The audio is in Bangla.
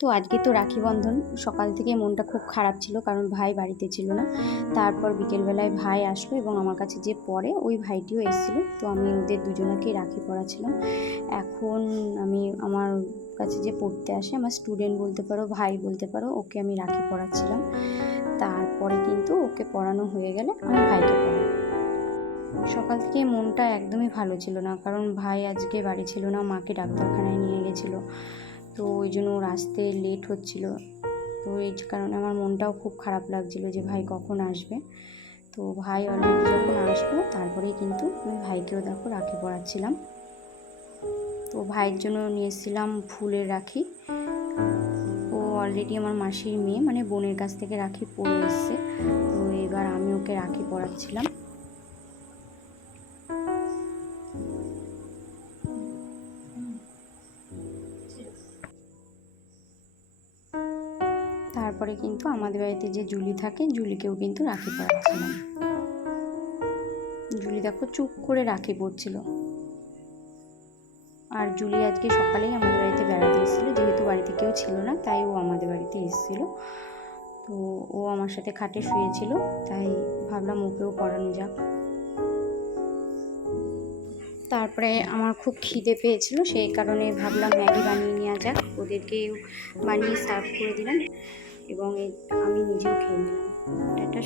তো আজকে তো রাখি বন্ধন, সকাল থেকে মনটা খুব খারাপ ছিল কারণ ভাই বাড়িতে ছিল না। তারপর বিকেলবেলায় ভাই আসলো এবং আমার কাছে যে পড়ে ওই ভাইটিও এসেছিলো, তো আমি ওদের দুজনাকেই রাখি পরাচ্ছিলাম। এখন আমি আমার কাছে যে পড়তে আসে, আমার স্টুডেন্ট বলতে পারো, ভাই বলতে পারো, ওকে আমি রাখি পরাচ্ছিলাম। তারপরে কিন্তু ওকে পড়ানো হয়ে গেলে আমি ভাইকে পড়াবো। সকাল থেকে মনটা একদমই ভালো ছিল না, কারণ ভাই আজকে বাড়ি ছিল না, মাকে ডাক্তারখানায় নিয়ে গেছিলো। তো ওই জন্য ওর আসতে লেট হচ্ছিল। তো এই কারণে আমার মনটাও খুব খারাপ লাগছিল যে ভাই কখন আসবে। তো ভাই অলরেডি যখন আসলো তারপরেই কিন্তু আমি ভাইকেও দেখো রাখি পরাচ্ছিলাম। তো ভাইয়ের জন্য নিয়ে এসেছিলাম ফুলের রাখি। ও অলরেডি আমার মাসির মেয়ে, মানে বোনের কাছ থেকে রাখি পরে এসছে। তো এবার আমি ওকে রাখি পরাচ্ছিলাম। তারপরে কিন্তু আমাদের বাড়িতে যে জুলি থাকে, জুলিকেও কিন্তু রাখি পরাচ্ছিলাম। জুলি দেখো চুপ করে রাখি পরছিল। আর জুলি আজকে সকালেই আমাদের বাড়িতে বেড়াতে এসেছিলো, যেহেতু বাড়িতে কেউ ছিল না তাই ও আমাদের বাড়িতে এসেছিলো। তো ও আমার সাথে খাটে শুয়েছিল, তাই ভাবলাম ওকেও পড়ানো যাক। তারপরে আমার খুব খিদে পেয়েছিল, সেই কারণে ভাবলাম ম্যাগি বানিয়ে নেওয়া যাক, ওদেরকেও বানিয়ে সার্ভ করে দিলাম এবং আমি নিজেও খেয়ে নিলাম। একটা